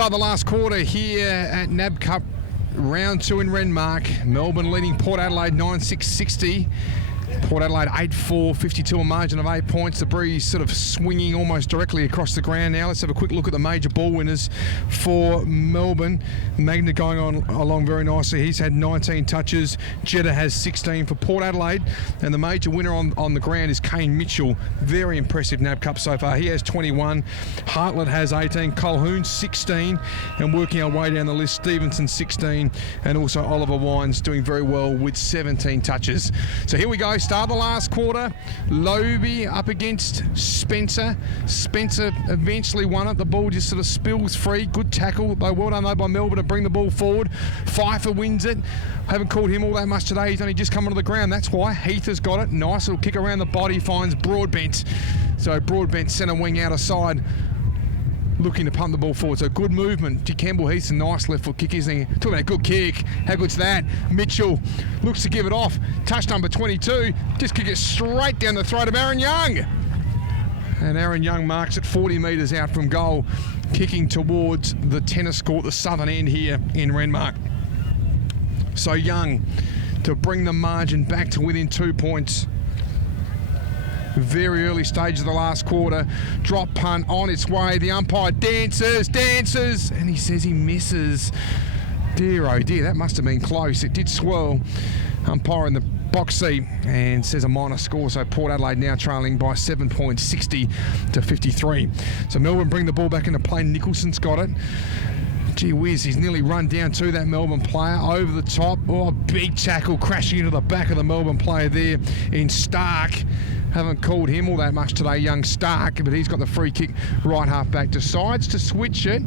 Start the last quarter here at NAB Cup, round 2 in Renmark. Melbourne leading Port Adelaide 9-6-60. Port Adelaide 8-4, 52, a margin of 8 points. The breeze sort of swinging almost directly across the ground now. Let's have a quick look at the major ball winners for Melbourne. Magna going along very nicely. He's had 19 touches. Jeddah has 16 for Port Adelaide. And the major winner on the ground is Kane Mitchell. Very impressive NAB Cup so far. He has 21. Hartlett has 18. Colhoun 16. And working our way down the list, Stevenson 16. And also Oliver Wines doing very well with 17 touches. So here we go. Start the last quarter. Lobe up against Spencer. Spencer eventually won it. The ball just sort of spills free. Good tackle, though. Well done, though, by Melbourne to bring the ball forward. Pfeiffer wins it. Haven't called him all that much today. He's only just come onto the ground. That's why. Heath has got it. Nice little kick around the body. Finds Broadbent. So Broadbent centre wing out of side, looking to pump the ball forward. So good movement. G. Campbell Heath's a nice left foot kick, isn't he? Talking about a good kick. How good's that? Mitchell looks to give it off. Touch number 22. Just kick it straight down the throat of Aaron Young. And Aaron Young marks it 40 metres out from goal, kicking towards the tennis court, the southern end here in Renmark. So Young to bring the margin back to within 2 points. Very early stage of the last quarter. Drop punt on its way. The umpire dances, and he says he misses. Dear, oh dear, that must have been close. It did swirl. Umpire in the box seat and says a minor score. So Port Adelaide now trailing by 7 points, 60 to 53. So Melbourne bring the ball back into play. Nicholson's got it. Gee whiz, he's nearly run down to that Melbourne player over the top. Oh, big tackle crashing into the back of the Melbourne player there in Stark. Haven't called him all that much today, young Stark, but he's got the free kick. Right half back decides to switch it.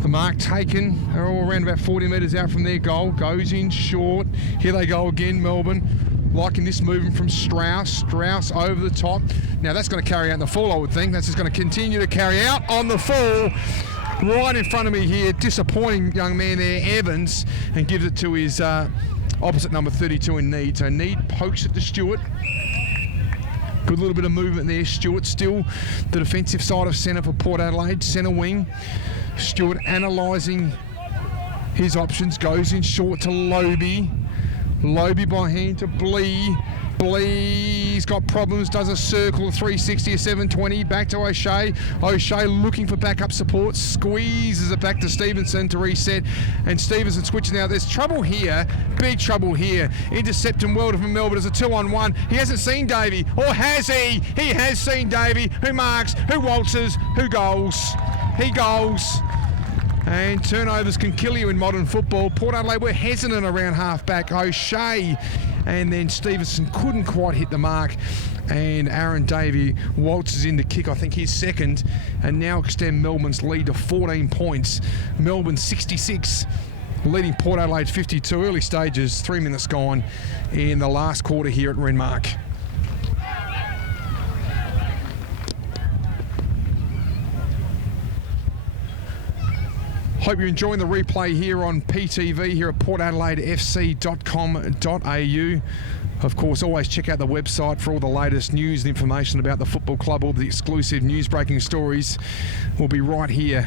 The mark taken. They're all around about 40 metres out from their goal. Goes in short. Here they go again, Melbourne. Liking this movement from Strauss. Strauss over the top. Now that's going to carry out in the full, I would think. That's just going to continue to carry out on the full. Right in front of me here. Disappointing young man there, Evans, and gives it to his opposite number 32 in Need. So Need pokes it to Stewart. Good little bit of movement there. Stewart still the defensive side of centre for Port Adelaide. Centre wing. Stewart analysing his options. Goes in short to Lobe. Lobe by hand to Blee. Blee's got problems, does a circle, a 360, a 720, back to O'Shea. O'Shea looking for backup support, squeezes it back to Stevenson to reset, and Stevenson switching out. There's trouble here, big trouble here. Intercepting well from Melbourne as a 2-on-1. He hasn't seen Davey, or has he? He has seen Davey, who marks, who waltzes, who goals. He goals. And turnovers can kill you in modern football. Port Adelaide were hesitant around half-back. O'Shea and then Stevenson couldn't quite hit the mark. And Aaron Davey waltzes in to kick, I think his second, and now extend Melbourne's lead to 14 points. Melbourne 66, leading Port Adelaide 52. Early stages, 3 minutes gone in the last quarter here at Renmark. Hope you're enjoying the replay here on PTV here at portadelaidefc.com.au. Of course, always check out the website for all the latest news and information about the football club. All the exclusive news-breaking stories will be right here.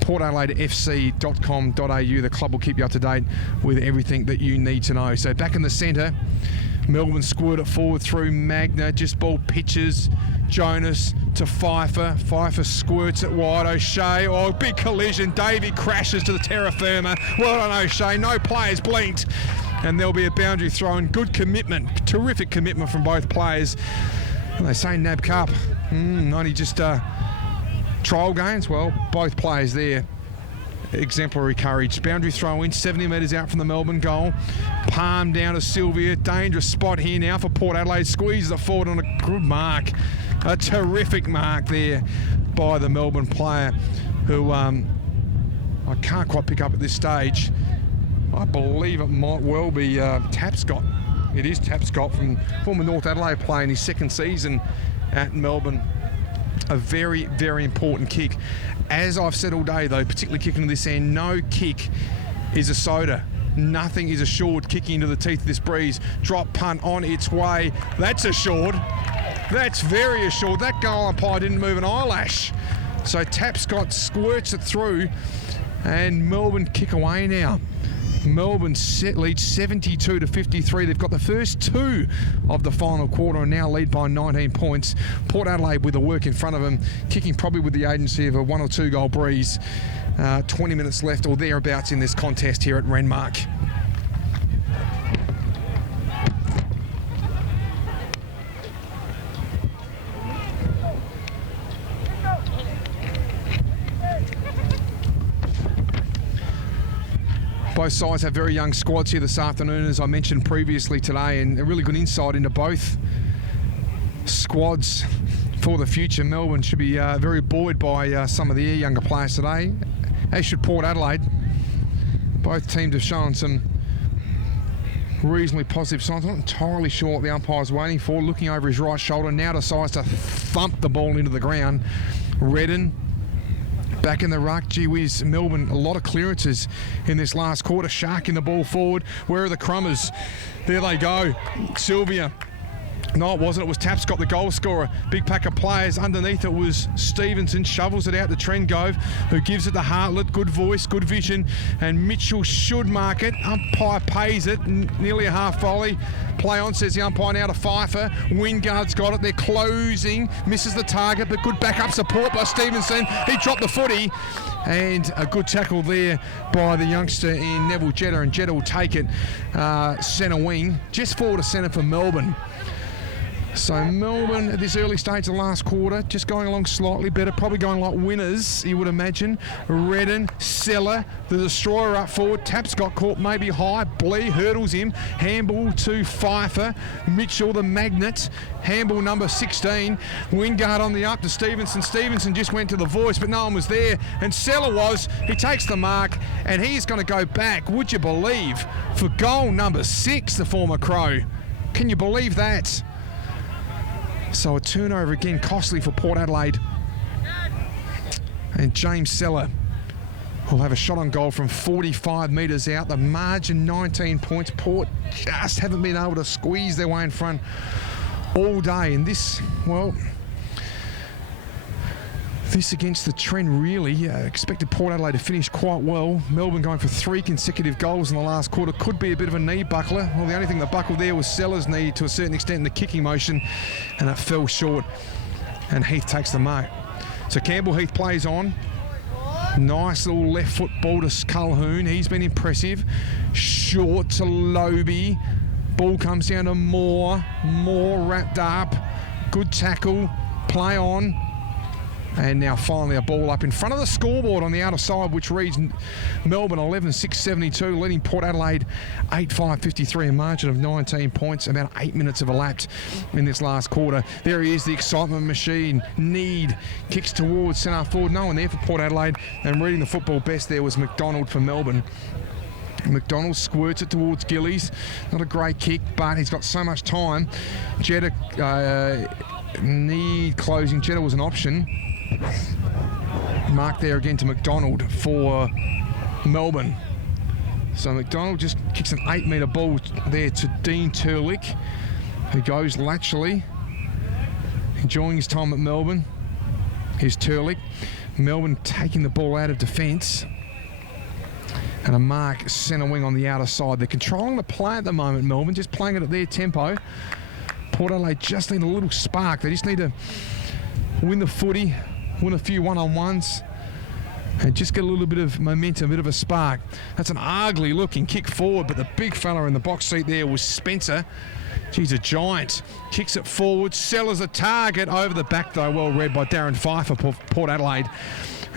portadelaidefc.com.au. The club will keep you up to date with everything that you need to know. So back in the centre, Melbourne squirt it forward through Magna, just ball pitches. Jonas to Pfeiffer. Pfeiffer squirts it wide. O'Shea. Oh, big collision. Davey crashes to the terra firma. Well done, O'Shea. No players blinked. And there'll be a boundary throw in. Good commitment. Terrific commitment from both players. And they say NAB Cup. Only just trial games. Well, both players there. Exemplary courage. Boundary throw in, 70 metres out from the Melbourne goal. Palm down to Sylvia. Dangerous spot here now for Port Adelaide. Squeezes it forward on a good mark. A terrific mark there by the Melbourne player who I can't quite pick up at this stage. I believe it might well be Tapscott. It is Tapscott, from former North Adelaide player in his second season at Melbourne. A very, very important kick. As I've said all day, though, particularly kicking to this end, no kick is a soda. Nothing is assured kicking into the teeth of this breeze. Drop punt on its way. That's assured. That's very assured. That goal umpire didn't move an eyelash. So Tapscott squirts it through, and Melbourne kick away now. Melbourne leads 72 to 53. They've got the first 2 of the final quarter and now lead by 19 points. Port Adelaide with the work in front of them, kicking probably with the agency of a 1 or 2 goal breeze. 20 minutes left or thereabouts in this contest here at Renmark. Both sides have very young squads here this afternoon, as I mentioned previously today, and a really good insight into both squads for the future. Melbourne should be very buoyed by some of their younger players today, as should Port Adelaide. Both teams have shown some reasonably positive signs. I'm not entirely sure what the umpire's waiting for. Looking over his right shoulder, now decides to thump the ball into the ground. Redden back in the ruck. Gee whiz, Melbourne, a lot of clearances in this last quarter. Sharking the ball forward. Where are the Crummers? There they go. Sylvia. No, it wasn't. It was Tapscott, the goal scorer. Big pack of players. Underneath it was Stevenson. Shovels it out to Trengove, who gives it to Hartlett. Good voice, good vision. And Mitchell should mark it. Umpire pays it. Nearly a half volley. Play on, says the umpire, now to Pfeiffer. Wingard's got it. They're closing. Misses the target, but good backup support by Stevenson. He dropped the footy. And a good tackle there by the youngster in Neville Jetta. And Jetta will take it centre wing. Just forward to centre for Melbourne. So Melbourne at this early stage of the last quarter, just going along slightly better, probably going like winners, you would imagine. Redden, Seller, the destroyer up forward. Tapscott caught maybe high. Blee hurdles him. Handball to Pfeiffer. Mitchell, the magnet. Handball number 16. Wingard on the up to Stevenson. Stevenson just went to the voice, but no one was there. And Seller was. He takes the mark, and he's going to go back, would you believe, for goal number 6, the former Crow. Can you believe that? So a turnover again, costly for Port Adelaide. And James Seller will have a shot on goal from 45 metres out. The margin 19 points. Port just haven't been able to squeeze their way in front all day. And this, well, this against the trend really expected Port Adelaide to finish quite well. Melbourne going for 3 consecutive goals in the last quarter. Could be a bit of a knee buckler. Well, the only thing that buckled there was Sellers' knee to a certain extent in the kicking motion, and it fell short, and Heath takes the mark. So Campbell Heath plays on. Nice little left foot ball to Calhoun. He's been impressive. Short to Lobie. Ball comes down to Moore. Moore wrapped up. Good tackle. Play on. And now finally a ball up in front of the scoreboard on the outer side, which reads Melbourne 11-6-72, leading Port Adelaide 8-5-53, a margin of 19 points. About 8 minutes have elapsed in this last quarter. There he is, the excitement machine. Need kicks towards centre forward. No one there for Port Adelaide. And reading the football best there was McDonald for Melbourne. McDonald squirts it towards Gillies. Not a great kick, but he's got so much time. Jetta, need closing. Jetta was an option. Mark there again to McDonald for Melbourne. So McDonald just kicks an 8-metre ball there to Dean Turlick, who goes laterally, enjoying his time at Melbourne. Here's Turlick. Melbourne taking the ball out of defence. And a mark centre wing on the outer side. They're controlling the play at the moment, Melbourne, just playing it at their tempo. Port Adelaide just need a little spark. They just need to win the footy, win a few one-on-ones, and just get a little bit of momentum, a bit of a spark. That's an ugly looking kick forward, but the big fella in the box seat there was Spencer. He's a giant. Kicks it forward. Sellers a target over the back, though. Well read by Darren Pfeiffer for Port Adelaide.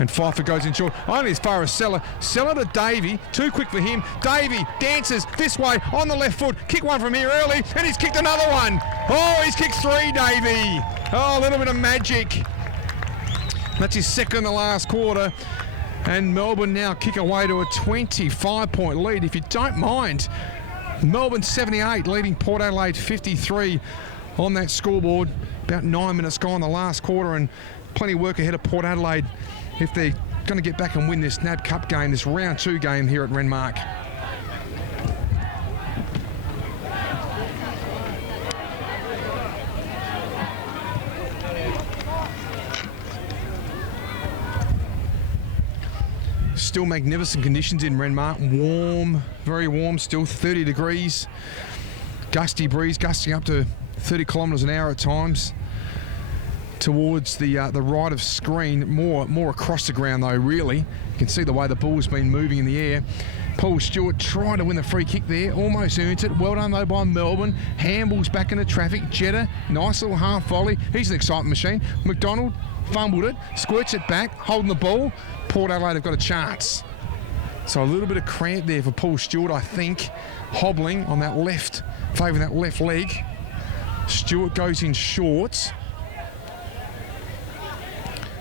And Pfeiffer goes in short, only as far as Seller. Seller to Davey, too quick for him. Davey dances this way on the left foot. Kick one from here early, and he's kicked another one. Oh, he's kicked 3, Davey. Oh, a little bit of magic. That's his second in the last quarter. And Melbourne now kick away to a 25-point lead, if you don't mind. Melbourne 78, leading Port Adelaide 53 on that scoreboard. About 9 minutes gone in the last quarter, and plenty of work ahead of Port Adelaide if they're going to get back and win this NAB Cup game, this round 2 game here at Renmark. still magnificent conditions in Renmark. Warm, very warm still, 30 degrees. Gusty breeze, gusting up to 30 kilometres an hour at times. Towards the right of screen, more across the ground though, really. You can see the way the ball's been moving in the air. Paul Stewart trying to win the free kick there, almost earns it. Well done though by Melbourne. Handballs back into traffic. Jetta, nice little half volley. He's an excitement machine. McDonald fumbled it, squirts it back, holding the ball. Port Adelaide have got a chance. So a little bit of cramp there for Paul Stewart, I think. Hobbling on that left, favouring that left leg. Stewart goes in short.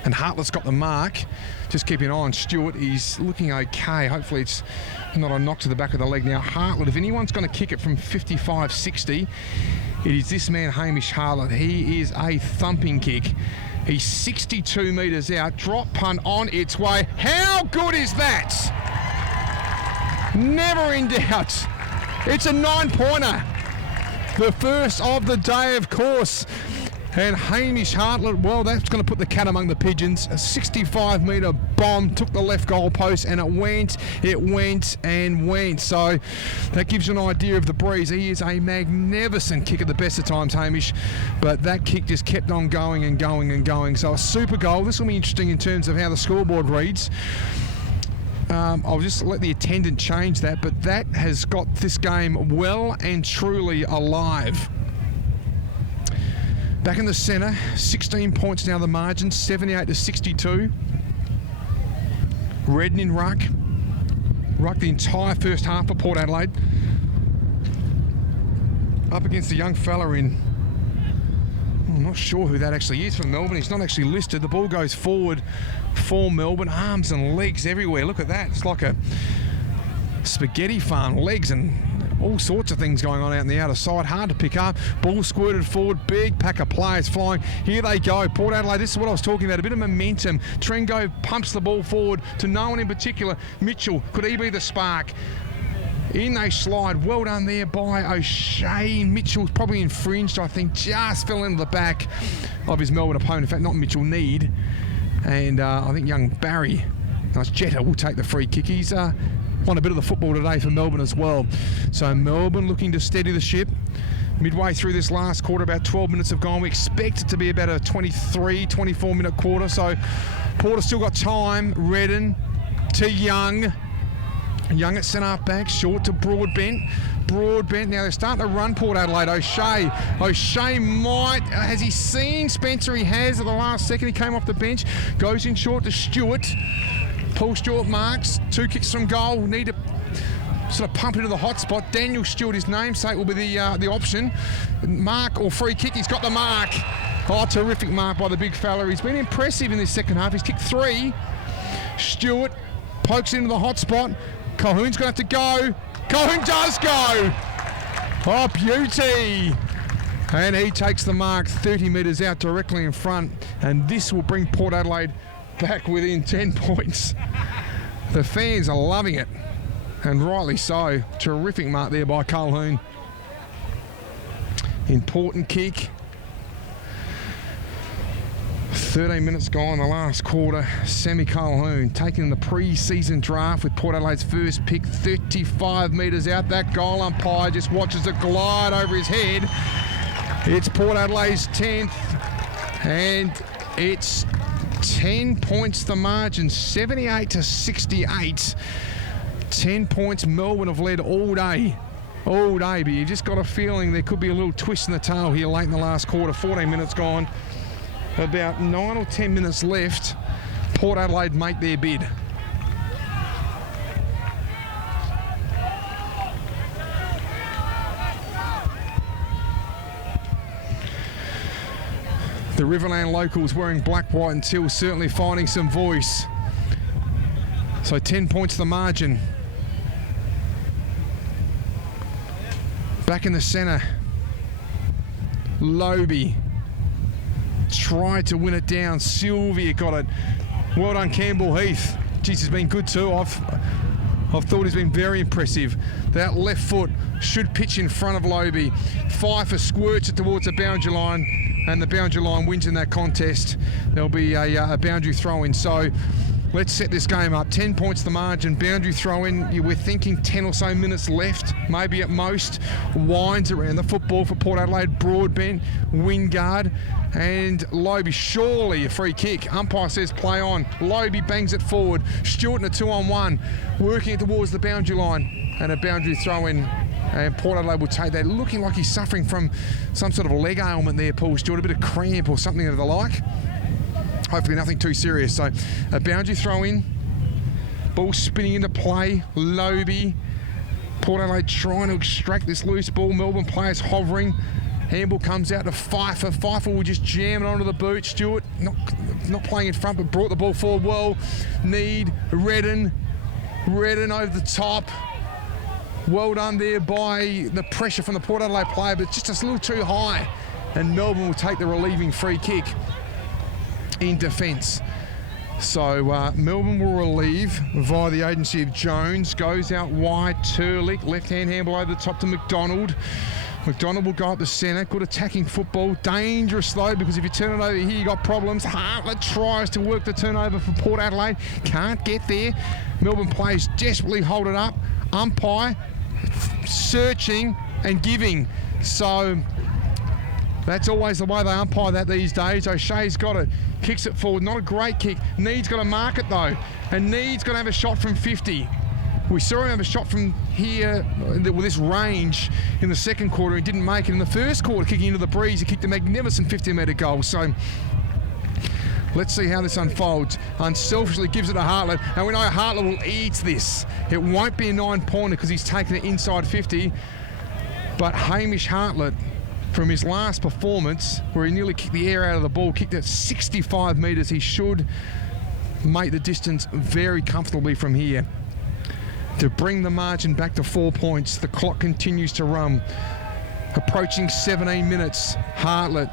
And Hartlett's got the mark. Just keeping an eye on Stewart. He's looking okay. Hopefully it's not a knock to the back of the leg. Now Hartlett, if anyone's going to kick it from 55-60, it is this man, Hamish Hartlett. He is a thumping kick. He's 62 metres out. Drop punt on its way. How good is that? Never in doubt. It's a 9-pointer. The first of the day, of course. And Hamish Hartlett, well, that's going to put the cat among the pigeons. A 65-metre bomb took the left goal post, and it went. So that gives you an idea of the breeze. He is a magnificent kick at the best of times, Hamish. But that kick just kept on going and going and going. So a super goal. This will be interesting in terms of how the scoreboard reads. I'll just let the attendant change that, but that has got this game well and truly alive. Back in the centre, 16 points now the margin, 78-62. Redden in ruck. Ruck the entire first half for Port Adelaide. Up against a young fella in, I'm not sure who that actually is from Melbourne. He's not actually listed. The ball goes forward for Melbourne. Arms and legs everywhere. Look at that. It's like a spaghetti farm. Legs and all sorts of things going on out in the outer side. Hard to pick up. Ball squirted forward. Big pack of players flying. Here they go. Port Adelaide, this is what I was talking about. A bit of momentum. Trengo pumps the ball forward to no one in particular. Mitchell, could he be the spark? In they slide. Well done there by O'Shea. Mitchell's probably infringed, I think. Just fell into the back of his Melbourne opponent. In fact, not Mitchell, Need. And I think young Barry, nice Jetta, will take the free kick. He's won a bit of the football today for Melbourne as well. So Melbourne looking to steady the ship. Midway through this last quarter, about 12 minutes have gone. We expect it to be about a 23, 24-minute quarter. So Port have still got time. Redden to Young. Young at centre back, short to Broadbent. Broadbent, now they're starting to run Port Adelaide. O'Shea might, has he seen Spencer? He has at the last second. He came off the bench, goes in short to Stewart. Paul Stewart marks, 2 kicks from goal. Need to sort of pump into the hot spot. Daniel Stewart, his namesake, will be the option. Mark or free kick, he's got the mark. Oh, terrific mark by the big fella. He's been impressive in this second half. He's kicked 3. Stewart pokes into the hot spot. Colquhoun's going to have to go. Colquhoun does go. Oh, beauty. And he takes the mark 30 metres out directly in front. And this will bring Port Adelaide back within 10 points. The fans are loving it. And rightly so. Terrific mark there by Colquhoun. Important kick. 13 minutes gone, the last quarter. Sammy Colquhoun taking the pre-season draft with Port Adelaide's first pick, 35 metres out. That goal umpire just watches it glide over his head. It's Port Adelaide's 10th, and it's 10 points the margin, 78-68. 10 points Melbourne have led all day, but you've just got a feeling there could be a little twist in the tail here late in the last quarter. 14 minutes gone. About 9 or 10 minutes left. Port Adelaide make their bid. The Riverland locals wearing black, white and teal, certainly finding some voice. So 10 points the margin. Back in the centre, Lobie tried to win it down. Sylvia got it. Well done, Campbell Heath. Geez, he's been good too. I've thought he's been very impressive. That left foot should pitch in front of Lobie. Pfeiffer squirts it towards the boundary line, and the boundary line wins in that contest. There'll be a boundary throw in. So Let's set this game up. 10 points the margin. Boundary throw in. We're thinking 10 or so minutes left, maybe at most. Winds around the football for Port Adelaide. Broadbent, Wingard, and Lobe. Surely a free kick. Umpire says play on. Lobe bangs it forward. Stewart in a 2-on-1, working it towards the boundary line, and a boundary throw in. And Port Adelaide will take that. Looking like he's suffering from some sort of a leg ailment there, Paul Stewart, a bit of cramp or something of the like. Hopefully nothing too serious. So a boundary throw in, ball spinning into play. Lobe, Port Adelaide trying to extract this loose ball. Melbourne players hovering. Handball comes out to Pfeiffer. Pfeiffer will just jam it onto the boot. Stewart not playing in front, but brought the ball forward well. Need Redden over the top. Well done there by the pressure from the Port Adelaide player, but just a little too high. And Melbourne will take the relieving free kick in defence. So Melbourne will relieve via the agency of Jones. Goes out wide, Turlick, left-hand handball over the top to McDonald. McDonald will go up the centre. Good attacking football. Dangerous though, because if you turn it over here, you got problems. Hartlett tries to work the turnover for Port Adelaide. Can't get there. Melbourne players desperately hold it up. Umpire searching and giving. So that's always the way they umpire that these days. O'Shea's got it. Kicks it forward. Not a great kick. Need's got to mark it though. And Need's got to have a shot from 50. We saw him have a shot from here with this range in the second quarter. He didn't make it in the first quarter, kicking into the breeze. He kicked a magnificent 50-metre goal. So let's see how this unfolds. Unselfishly gives it to Hartlett. And we know Hartlett will eat this. It won't be a 9-pointer because he's taken it inside 50. But Hamish Hartlett, from his last performance, where he nearly kicked the air out of the ball, kicked it 65 metres. He should make the distance very comfortably from here to bring the margin back to 4 points. The clock continues to run. Approaching 17 minutes. Hartlett,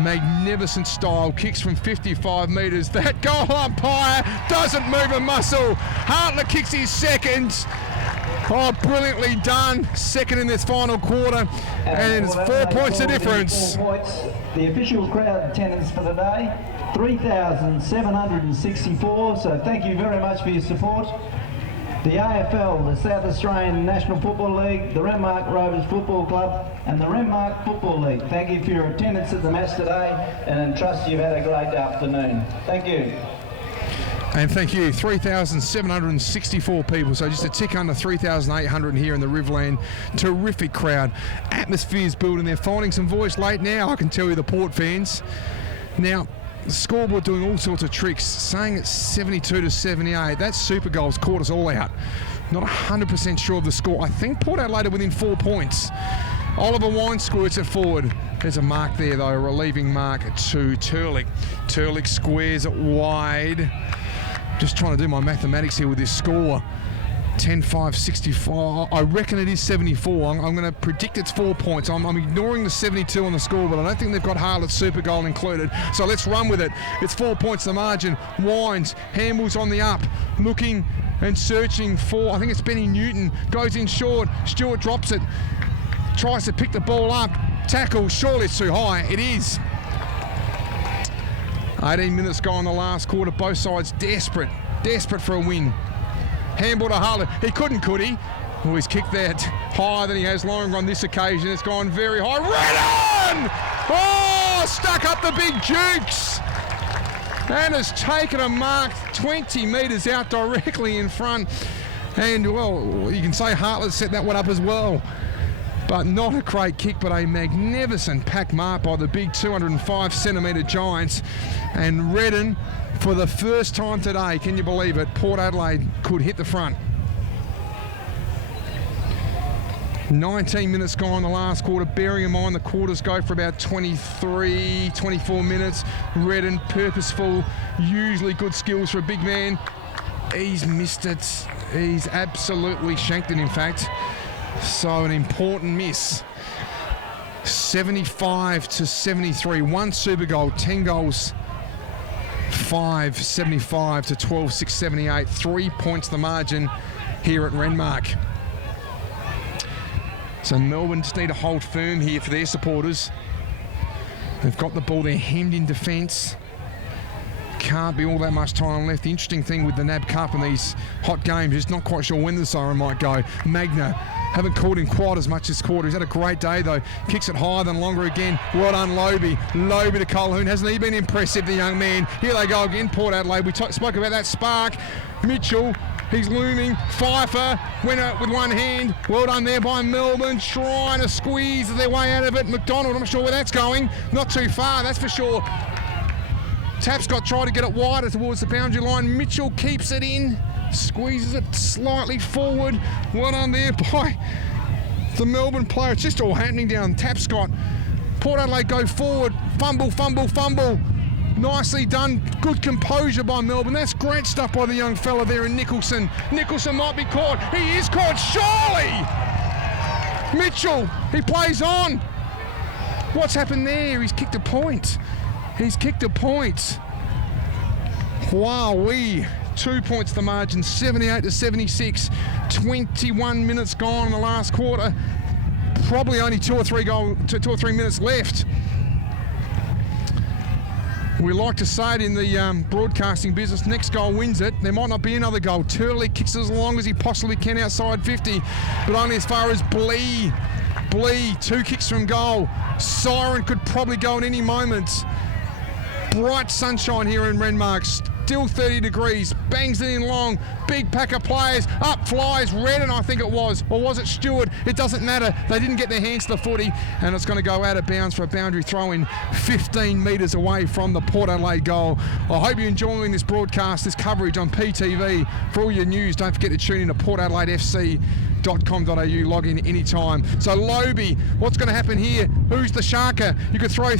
magnificent style, kicks from 55 metres. That goal umpire doesn't move a muscle. Hartlett kicks his second. Oh, brilliantly done. Second in this final quarter, and it's 4 points of difference. 4 points. The official crowd attendance for the day, 3,764. So thank you very much for your support. The AFL, the South Australian National Football League, the Renmark Rovers Football Club, and the Renmark Football League. Thank you for your attendance at the match today, and I trust you've had a great afternoon. Thank you. And thank you, 3,764 people, so just a tick under 3,800 here in the Riverland. Terrific crowd. Atmosphere's building. They're finding some voice late now, I can tell you, the Port fans. Now, the scoreboard doing all sorts of tricks, saying it's 72-78. That super goal's caught us all out. Not 100% sure of the score. I think Port Adelaide are within 4 points. Oliver Wine squirts it forward. There's a mark there, though, a relieving mark to Turlick. Turlick squares it wide. Just trying to do my mathematics here with this score. 10-5-64. I reckon it is 74. I'm going to predict it's 4 points. I'm ignoring the 72 on the score, but I don't think they've got Hartlett's super goal included. So let's run with it. It's 4 points the margin. Wines, handballs on the up, looking and searching for, I think it's Benny Newton, goes in short. Stewart drops it, tries to pick the ball up. Tackle, surely it's too high. It is. 18 minutes gone in the last quarter. Both sides desperate for a win. Handball to Hartlett. He couldn't, could he? Oh, he's kicked that higher than he has long on this occasion. It's gone very high. Redden! Oh, stuck up the big Jukes. And has taken a mark 20 metres out directly in front. And, well, you can say Hartlett set that one up as well. But not a great kick, but a magnificent pack mark by the big 205-centimetre Giants. And Redden, for the first time today, can you believe it, Port Adelaide could hit the front. 19 minutes gone in the last quarter, bearing in mind the quarters go for about 23, 24 minutes. Redden, purposeful, usually good skills for a big man. He's missed it. He's absolutely shanked it, in fact. So an important miss. 75-73. One super goal, 10 goals. 5-75 to 12-6-78. 3 points the margin here at Renmark. So Melbourne just need to hold firm here for their supporters. They've got the ball, they're hemmed in defence. can't be all that much time left. The interesting thing with the NAB Cup and these hot games is not quite sure when the siren might go. Magna haven't caught him quite as much this quarter. He's had a great day though. Kicks it higher than longer again. Well done, Lobe. Lobe to Colquhoun. Hasn't he been impressive, the young man? Here they go again, Port Adelaide. We spoke about that spark. Mitchell, he's looming. Pfeiffer went out with one hand. Well done there by Melbourne, trying to squeeze their way out of it. McDonald, I'm not sure where that's going. Not too far, that's for sure. Tapscott tried to get it wider towards the boundary line. Mitchell keeps it in, squeezes it slightly forward. Well done there by the Melbourne player. It's just all happening down Tapscott. Port Adelaide go forward. Fumble, fumble, fumble. Nicely done. Good composure by Melbourne. That's great stuff by the young fella there in Nicholson. Nicholson might be caught. He is caught, surely! Mitchell, he plays on. What's happened there? He's kicked a point. He's kicked a point. Wowee. 2 points the margin, 78-76. 21 minutes gone in the last quarter. Probably only two or three minutes left. We like to say it in the broadcasting business, next goal wins it. There might not be another goal. Turley kicks as long as he possibly can outside 50, but only as far as Blee. Blee, 2 kicks from goal. Siren could probably go at any moment. Bright sunshine here in Renmark, still 30 degrees, bangs it in long, big pack of players, up flies Redden, I think it was, or was it Stewart? It doesn't matter, they didn't get their hands to the footy, and it's going to go out of bounds for a boundary throw-in 15 metres away from the Port Adelaide goal. I hope you're enjoying this broadcast, this coverage on PTV. For all your news, don't forget to tune in to portadelaidefc.com.au, log in anytime. So Lobe, what's going to happen here? Who's the sharker? You could throw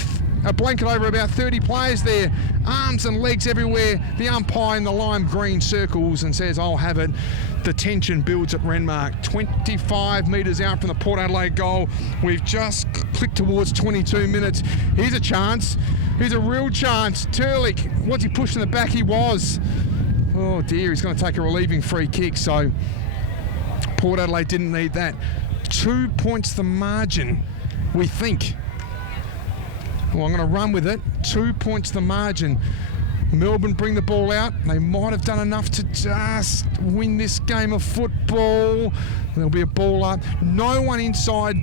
a blanket over about 30 players there, arms and legs everywhere. The umpire in the lime green circles and says, I'll have it. The tension builds at Renmark. 25 metres out from the Port Adelaide goal. We've just clicked towards 22 minutes. Here's a chance. Here's a real chance. Turlick, what's he pushing the back? He was. Oh dear, he's going to take a relieving free kick. So Port Adelaide didn't need that. 2 points the margin, we think. Well, I'm going to run with it. 2 points the margin. Melbourne bring the ball out. They might have done enough to just win this game of football. There'll be a ball up. No one inside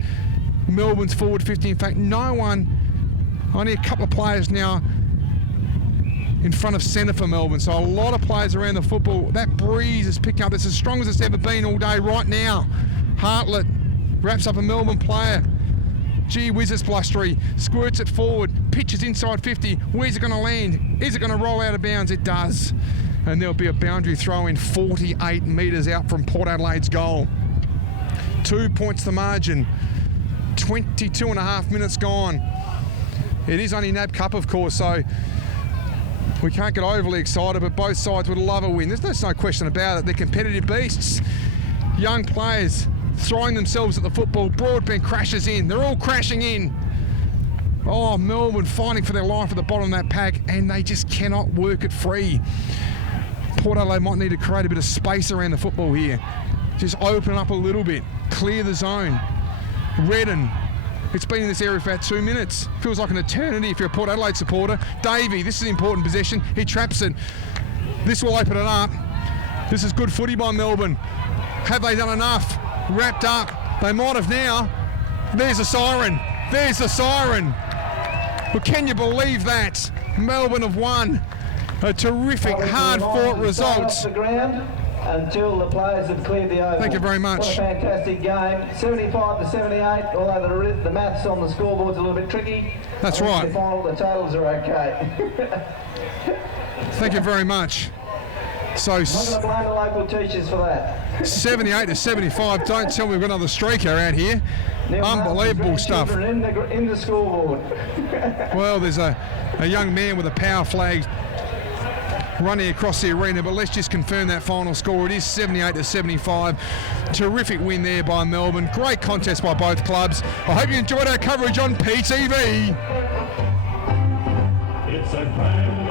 Melbourne's forward 50. In fact, no one. Only a couple of players now in front of centre for Melbourne. So a lot of players around the football. That breeze is picking up. It's as strong as it's ever been all day right now. Hartlett wraps up a Melbourne player. Gee whiz, it's blustery. Squirts it forward. Pitches inside 50. Where's it going to land? Is it going to roll out of bounds? It does. And there'll be a boundary throw in 48 metres out from Port Adelaide's goal. 2 points the margin. 22 and a half minutes gone. It is only NAB Cup, of course, so we can't get overly excited, but both sides would love a win. There's no question about it. They're competitive beasts. Young players throwing themselves at the football. Broadbent crashes in. They're all crashing in. Oh, Melbourne fighting for their life at the bottom of that pack, and they just cannot work it free. Port Adelaide might need to create a bit of space around the football here. Just open up a little bit. Clear the zone. Redden. It's been in this area for about 2 minutes. Feels like an eternity if you're a Port Adelaide supporter. Davey, this is an important possession. He traps it. This will open it up. This is good footy by Melbourne. Have they done enough? Wrapped up. They might have now. There's a siren. There's the siren. Well, can you believe that? Melbourne have won. A terrific, hard-fought result. Off the ground until the players have cleared the oval. Thank you very much. What a fantastic game. 75-78, although the maths on the scoreboard's a little bit tricky. That's right. The final, the totals are okay. Thank you very much. So I'm not going to blame the local teachers for that. 78-75. Don't tell me we've got another streaker out here. Neil Unbelievable stuff. In the scoreboard. Well, there's a young man with a power flag running across the arena, but let's just confirm that final score. It is 78-75. Terrific win there by Melbourne. Great contest by both clubs. I hope you enjoyed our coverage on PTV. It's a grand